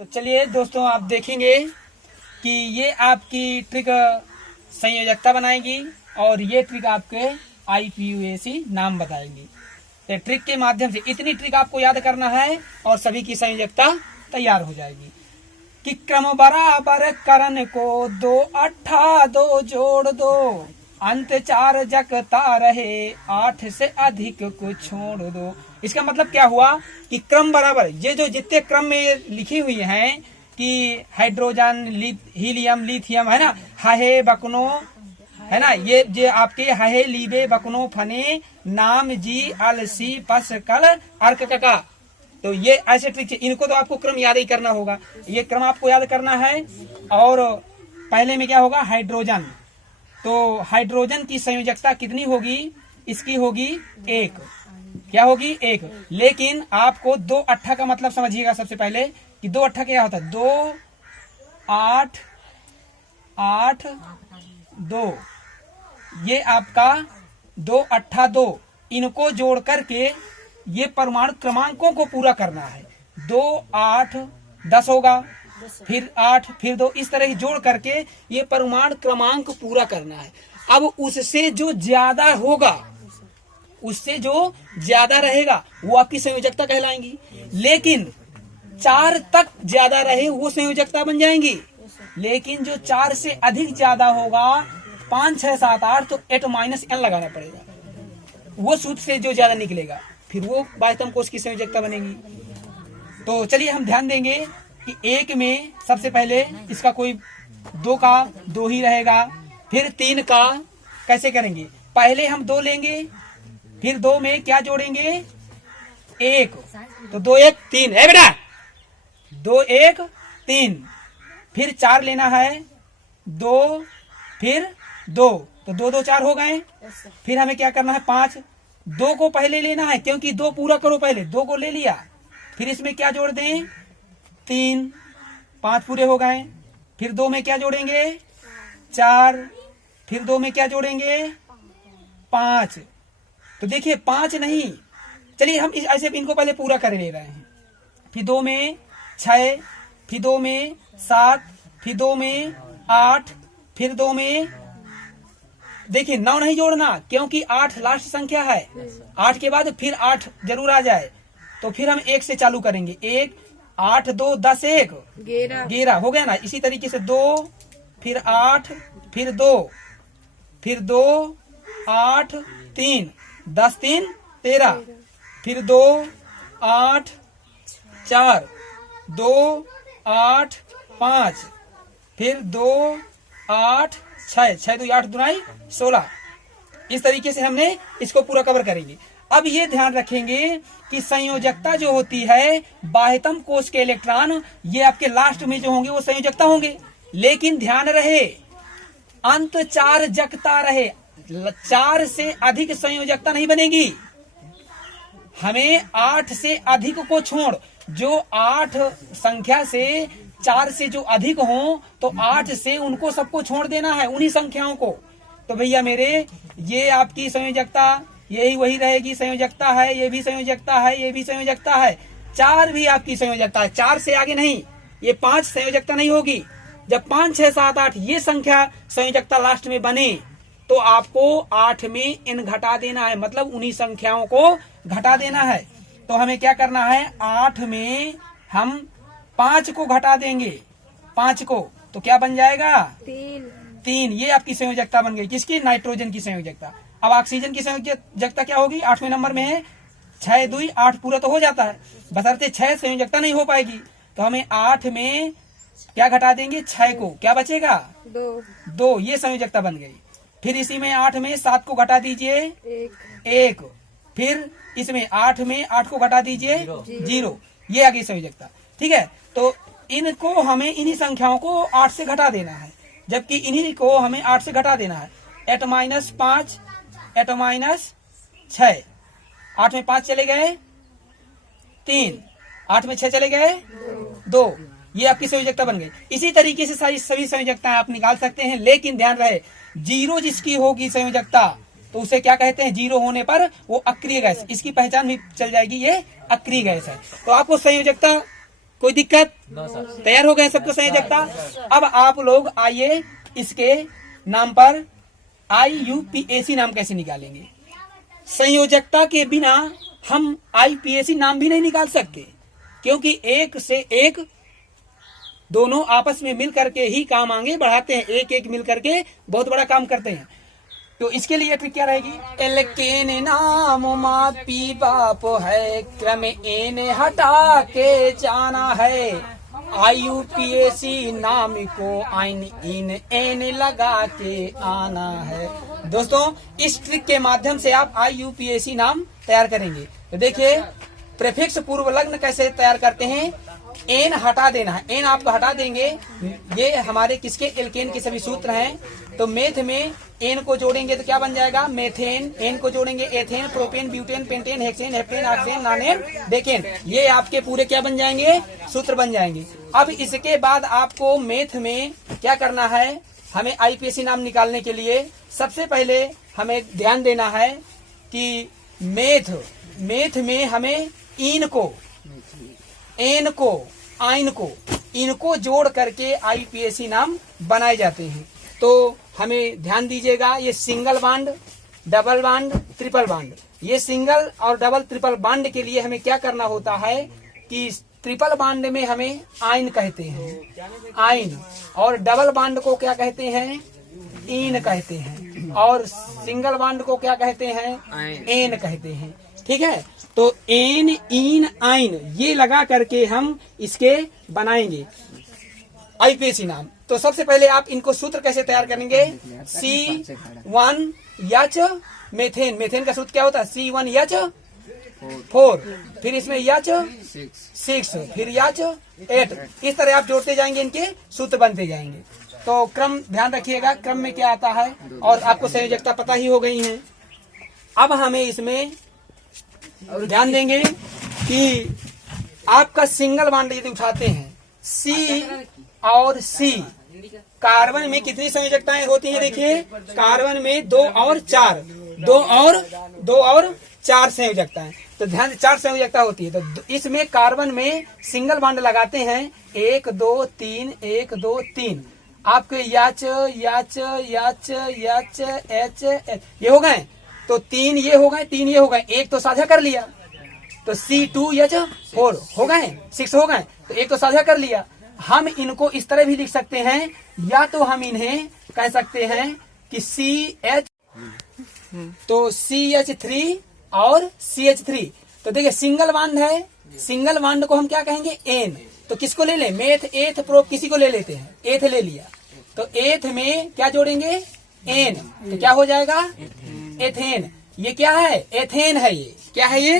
तो चलिए दोस्तों, आप देखेंगे कि ये आपकी ट्रिक संयोजकता बनाएगी और ये ट्रिक आपके IPUAC नाम बताएंगी। तो ट्रिक के माध्यम से इतनी ट्रिक आपको याद करना है और सभी की संयोजकता तैयार हो जाएगी कि क्रम बराबर करण को दो अट्ठा दो जोड़ दो, अंत चार जगता रहे, 8 से अधिक को छोड़ दो। इसका मतलब क्या हुआ कि क्रम बराबर ये जो जितने क्रम में लिखी हुई हैं कि हाइड्रोजन, हीलियम, लिथियम, है ना, हाहे बकनो, है ना, ये आपके हाहे लीबे बकनो फने नाम जी अलसी पस कल अर्क का। तो ये ऐसे ट्रिक है, इनको तो आपको क्रम याद ही करना होगा। ये क्रम आपको याद करना है। और पहले में क्या होगा, हाइड्रोजन। तो हाइड्रोजन की संयोजकता कितनी होगी, इसकी होगी 1। क्या होगी, 1। लेकिन आपको 2 अट्ठा का मतलब समझिएगा सबसे पहले कि 2 अट्ठा क्या होता है। 2 8 8 2, ये आपका 2 अट्ठा 2, इनको जोड़ करके ये परमाणु क्रमांकों को पूरा करना है। 2 8 10 होगा, फिर 8 फिर 2, इस तरह जोड़ करके ये परमाणु क्रमांक पूरा करना है। अब उससे जो ज्यादा होगा, उससे जो ज्यादा रहेगा वो आपकी संयोजकता कहलाएंगी। लेकिन 4 तक ज्यादा रहे वो संयोजकता बन जाएंगी। लेकिन जो 4 से अधिक ज्यादा होगा, 5 6 7 8, तो -n लगाना पड़ेगा। वो सूत्र से जो ज्यादा निकलेगा फिर वो बाह्यतम कोश की संयोजकता बनेगी। तो चलिए हम ध्यान देंगे कि 1 में सबसे पहले इसका कोई 2 का 2 ही रहेगा। फिर 3 का कैसे करेंगे, पहले हम 2 लेंगे, फिर 2 में क्या जोड़ेंगे, 1, तो 2 1 3 है बेटा, 2 1 3। फिर 4 लेना है, 2 फिर 2, तो 2 2 4 हो गए। फिर हमें क्या करना है, 5। 2 को पहले लेना है क्योंकि 2 पूरा करो, पहले 2 को ले लिया। फिर इसमें क्या जोड़ दें, 3, 5 पूरे हो गए। फिर 2 में क्या जोड़ेंगे, 4। फिर 2 में क्या जोड़ेंगे, 5। तो देखिए 5 नहीं, चलिए हम ऐसे इनको पहले पूरा कर ले रहे हैं। फिर 2 में 6, फिर 2 में 7, फिर 2 में 8, फिर 2 में देखिए 9 नहीं जोड़ना क्योंकि 8 लास्ट संख्या है। 8 के बाद फिर 8 जरूर आ जाए, तो फिर हम 1 से चालू करेंगे। 1 8 2 10 1 11 हो गया ना। इसी तरीके से 2 फिर 8 फिर 2 फिर 2 8 3 10 3 13, फिर 2 8 4 2 8 5, फिर 2 8 6 6 2 8 दुनाई 16। इस तरीके से हमने इसको पूरा कवर करेंगे। अब ये ध्यान रखेंगे कि संयोजकता जो होती है, बाह्यतम कोश के इलेक्ट्रॉन ये आपके लास्ट में जो होंगे वो संयोजकता होंगे। लेकिन ध्यान रहे, अंत 4 जगता रहे, 4 से अधिक संयोजकता नहीं बनेगी। हमें 8 से अधिक को छोड़, जो 8 संख्या से 4 से जो अधिक हो, तो 8 से उनको सबको छोड़ देना है, उन्हीं संख्याओं को। तो भैया मेरे, ये आपकी संयोजकता यही वही रहेगी, संयोजकता है, ये भी संयोजकता है, ये भी संयोजकता है, 4 भी आपकी संयोजकता है, 4 से आगे नहीं। ये 5 संयोजकता नहीं होगी। जब 5 6 7 8 ये संख्या संयोजकता लास्ट में बने, तो आपको 8 में n घटा देना है, मतलब उन्हीं संख्याओं को घटा देना है। तो हमें क्या करना है, 8 में हम 5 को घटा देंगे, 5 को, तो क्या बन जाएगा, 3। ये आपकी संयोजकता बन गई, किसकी, नाइट्रोजन की संयोजकता। अब ऑक्सीजन की संयोजकता क्या होगी, 8वें नंबर में है, 6 2 8 पूरा तो हो जाता है, बशर्ते 6 संयोजकता नहीं हो पाएगी। तो हमें 8 में क्या घटा देंगे, 6 को, क्या बचेगा, 2। ये संयोजकता बन गई। फिर इसी में 8 में 7 को घटा दीजिए, 1। फिर इसमें 8 में 8 को घटा दीजिए, 0। ये आ गई संयोजकता। ठीक है, तो इनको हमें इन्हीं संख्याओं को 8 से घटा देना है, जबकि इन्हीं को हमें 8 से घटा देना है। 8 -5 8 -6, 8 में 5 चले गए 3, 8 में 6 चले गए 2। ये आपकी संयोजकता बन गई। इसी तरीके से सारी सभी संयोजकताएं आप निकाल सकते हैं। लेकिन ध्यान रहे, 0 जिसकी होगी संयोजकता, तो उसे क्या कहते हैं, 0 होने पर वो अक्रिय गैस, इसकी पहचान भी चल जाएगी, ये अक्रिय गैस है। तो आपको संयोजकता कोई दिक्कत? No sir. तैयार हो गए सबको संयोजकता? अब आप लोग आइए इसके नाम पर IUPAC नाम कैसे निकालेंगे। संयोजकता के बिना हम IPAC नाम भी नहीं निकाल सकते, क्योंकि एक से एक दोनों आपस में मिल करके ही काम आगे बढ़ाते हैं, एक एक मिल करके बहुत बड़ा काम करते हैं। तो इसके लिए ट्रिक क्या रहेगी? एल्केन नाम माँ पी बाप है, क्रम एन हटा के जाना है, IUPAC नाम को आइन इन एन लगा के आना है। दोस्तों इस ट्रिक के माध्यम से आप IUPAC नाम तैयार करेंगे। तो देखिए प्रीफिक्स पूर्व लग्न कैसे तैयार करते हैं। एन हटा देना है, एन आप हटा देंगे। ये हमारे किसके? एल्केन के सभी सूत्र हैं। तो मेथ में एन को जोड़ेंगे तो क्या बन जाएगा? मेथेन। एन को जोड़ेंगे ethane, propane, butane, pentane, hexane, heptane, octane, nonane, decane. ये आपके पूरे क्या बन जाएंगे? सूत्र बन जाएंगे। अब इसके बाद आपको मेथ में क्या करना है? हमें IPAC नाम निकालने के लिए सबसे पहले हमें ध्यान देना है कि मेथ में हमें इन को, एन को, आइन को, इनको जोड़ करके IPAC नाम बनाए जाते हैं। तो हमें ध्यान दीजिएगा, ये single bond, double bond, triple bond. ये सिंगल और डबल ट्रिपल बांड के लिए हमें क्या करना होता है कि ट्रिपल बांड में हमें आइन कहते हैं, आइन, और डबल बांड को क्या कहते हैं? इन कहते हैं, और सिंगल बांड को क्या कहते हैं? एन कहते हैं। ठीक है, तो एन, इन, आइन ये लगा करके हम इसके बनाएंगे IPAC नाम। तो सबसे पहले आप इनको सूत्र कैसे तैयार करेंगे? C1H methane. मेथेन का सूत्र क्या होता है? C1H4, फिर इसमें H6, फिर H8। इस तरह आप जोड़ते जाएंगे, इनके सूत्र बनते जाएंगे। तो क्रम ध्यान रखिएगा, क्रम में क्या आता है, और आपको संयोजकता पता ही हो गई है। अब हमें इसमें ध्यान देंगे कि आपका सिंगल बांड यदि उठाते हैं C और C, कार्बन में कितनी संयोजकताएं होती हैं? देखिए कार्बन में 2 और 4, 2 और 4 संयोजकताएं। तो ध्यान, 4 संयोजकता होती है। तो इसमें कार्बन में सिंगल बांड लगाते हैं 1 2 3, 1 2 3। आपके याच H ये हो गए। तो 3 ये हो गए, 3 ये हो गए, एक तो साझा कर लिया। तो C2H4 हो गए, 6 हो गए, तो एक तो साझा कर लिया। हम इनको इस तरह भी लिख सकते हैं, या तो हम इन्हें कह सकते हैं कि CH, तो CH3 और CH3। तो देखिए सिंगल बांड है, सिंगल बांड को हम क्या कहेंगे? एन। तो किसको ले लें? मेथ, एथ, प्रोप, किसी को ले लेते हैं। एथ ले लिया, तो एथ में क्या जोड़ेंगे? एन। तो क्या हो जाएगा? एथेन। ये क्या है? एथेन है। ये क्या है? ये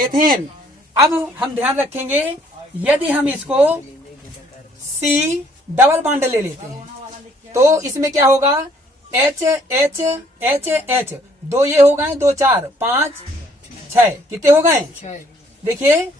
एथेन। अब हम ध्यान रखेंगे, यदि हम इसको C डबल बांड ले लेते हैं तो इसमें क्या होगा? H H H H, 2 ये हो गए, 2 4 5 6, कितने हो गए? देखिए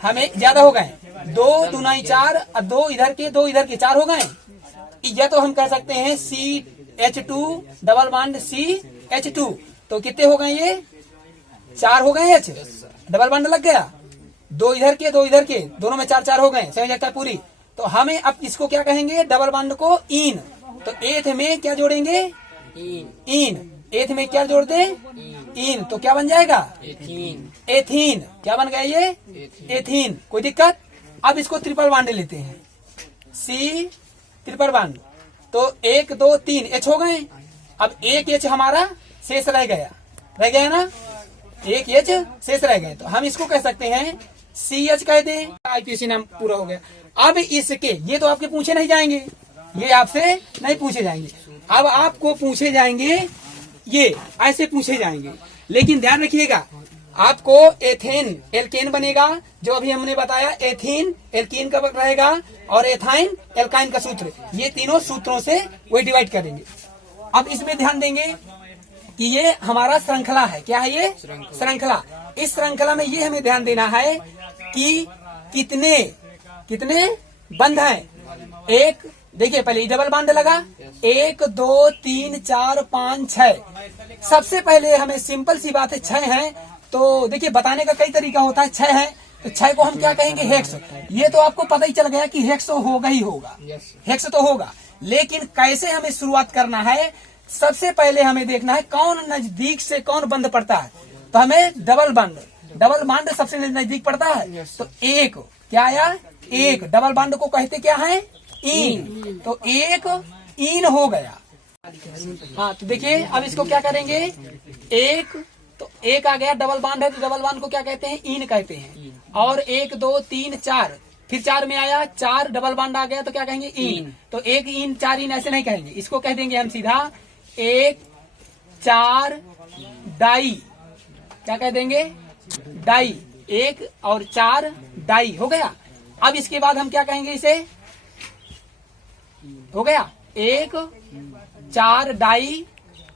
हमें ज्यादा हो गए, 2 दूनाई 4, और 2 इधर के 2 इधर के 4 हो गए। या तो हम कह सकते हैं CH2 डबल बांड CH2। तो कितने हो गए? ये 4 हो गए। H डबल बांड लग गया, 2 इधर के 2 इधर के, दोनों में 4 4 हो गए, संयोजकता पूरी। तो हमें अब इसको क्या कहेंगे? डबल बांड को इन। तो एथ में क्या जोड़ेंगे? इन। एथ में क्या जोड़ दें? इन। तो क्या बन जाएगा? एथीन। क्या बन गया ये? एथीन। कोई दिक्कत? अब इसको ट्रिपल बांड लेते हैं, C ट्रिपल बांड। तो 1 2 3 H हो गए। अब एक H हमारा शेष रह गया ना, एक H शेष रह गए। तो हम इसको कह सकते हैं CH कह दें, IPAC नाम पूरा हो गया। अब इसके, ये तो आपके पूछे नहीं जाएंगे, ये आपसे नहीं पूछे जाएंगे। अब आपको पूछे जाएंगे, ये ऐसे पूछे जाएंगे। लेकिन ध्यान रखिएगा, आपको एथेन एल्केन बनेगा, जो अभी हमने बताया, एथीन एल्कीन का रहेगा, और एथाइन एल्काइन का सूत्र। ये तीनों सूत्रों से वही डिवाइड करेंगे। अब इसमें ध्यान देंगे कि ये हमारा श्रृंखला है। क्या है ये? श्रृंखला। इस श्रृंखला में ये हमें ध्यान देना है कि कितने बंध हैं। एक, देखिए पहले डबल बांड लगा, 1 2 3 4 5 6। सबसे पहले हमें सिंपल सी बात है, 6 है। तो देखिए बताने का कई तरीका होता है। 6 है तो 6 को हम क्या कहेंगे, हेक्स। ये तो आपको पता ही चल गया कि हेक्स तो होगा ही होगा, हेक्स तो होगा। लेकिन कैसे हमें शुरुआत करना है, सबसे पहले हमें देखना है कौन नजदीक से कौन बंद पड़ता है। तो हमें डबल बंड सबसे नजदीक पड़ता है। तो एक क्या आया, एक। डबल बंड को कहते क्या है, इन। तो एक इन हो गया। हाँ, तो देखिए अब इसको क्या करेंगे, एक, तो एक आ गया, डबल बॉन्ड है तो डबल बॉन्ड को क्या कहते हैं, इन कहते हैं। और 1 2 3 4, फिर 4 में आया, 4 डबल बॉन्ड आ गया तो क्या कहेंगे, इन। तो 1 इन 4 इन ऐसे नहीं कहेंगे, इसको कह देंगे हम सीधा 1 4 डाई। क्या कह देंगे, डाई। 1 और 4 डाई हो गया। अब इसके बाद हम क्या कहेंगे, इसे हो गया 1 4 डाई।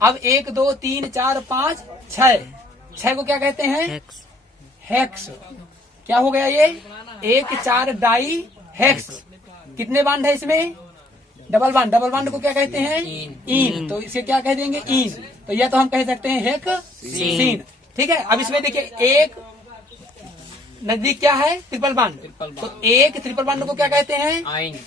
अब 1 2 3 4 5 6 को क्या कहते हैं, हेक्स। क्या हो गया ये, 1 4 डाई हेक्स। कितने बांड है इसमें, डबल बांड को क्या कहते हैं, इन। तो इसे क्या कह देंगे, इन। तो यह तो हम कह सकते हैं हेक्सीन। ठीक है। अब इसमें देखिए, एक नजदीक क्या है, ट्रिपल बांड। तो एक ट्रिपल बांड को क्या कहते हैं, आइन।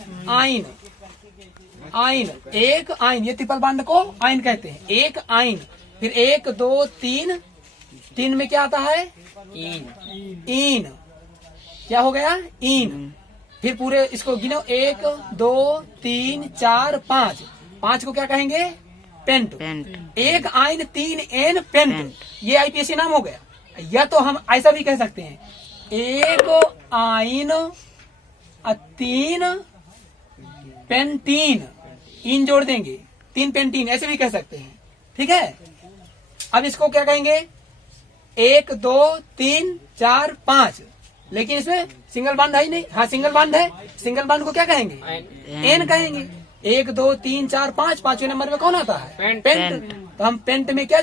आइन, एक आइन, ये ट्रिपल बांड को आइन कहते हैं, एक आइन। फिर 1 2 3 में क्या आता है, इन। क्या हो गया, इन। फिर पूरे इसको गिनो, 1 2 3 4 5 को क्या कहेंगे, पेंट। 1 आइन 3 एन पेंट। ये आईपीएससी नाम हो गया। या तो हम ऐसा भी कह सकते हैं, 1 आइन 3 पेंटीन, इन जोड़ देंगे, 3 पेंटीन, ऐसे भी कह सकते हैं। ठीक है। अब इसको क्या कहेंगे, 1 2 3 4 5, लेकिन इसमें सिंगल बांड है ही नहीं। हाँ, सिंगल बांड है, सिंगल बांड को क्या कहेंगे, एन कहेंगे। 1 2 3 4 5, 5वें नंबर में कौन आता है, पेंट। तो हम पेंट में क्या